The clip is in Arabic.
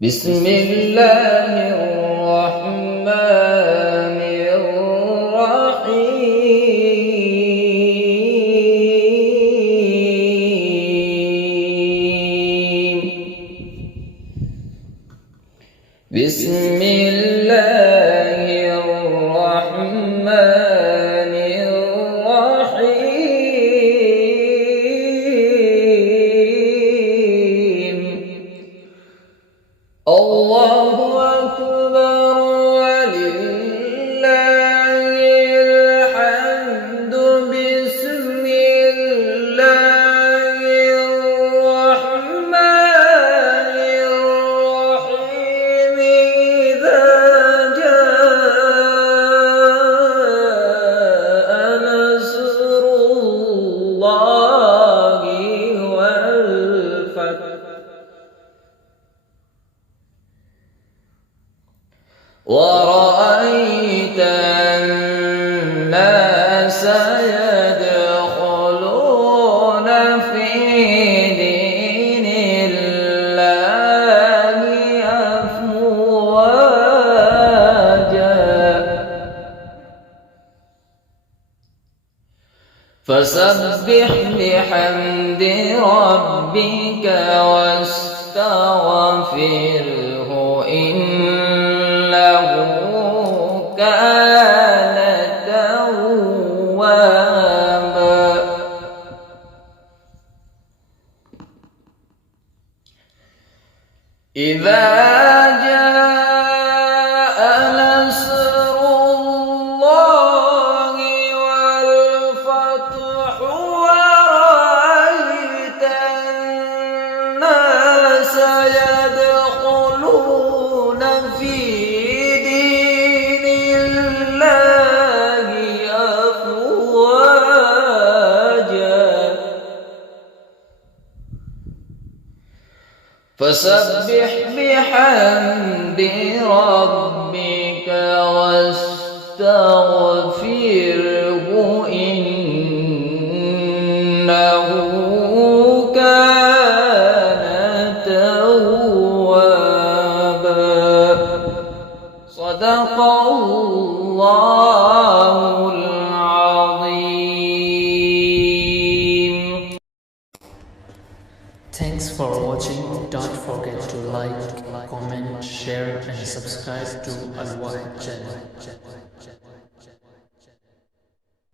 بسم الله الرحمن الرحيم بسم الله الرحمن الرحيم الله أكبر ولله الحمد بسم الله الرحمن الرحيم إذا جاء نصر الله والفتح ورأيت الناس يدخلون في دين الله أفواجا فسبح بحمد ربك واستغفره إنه كان توابا إذا جاء نصر الله والفتح ورأيت الناس يدخلون في دين الله أفواجا فسبح بحمد ربك واستغفره إنه كان توابا صدق الله العظيم. Thanks for watching. Don't forget to like, comment, share and subscribe to Al Wahid channel.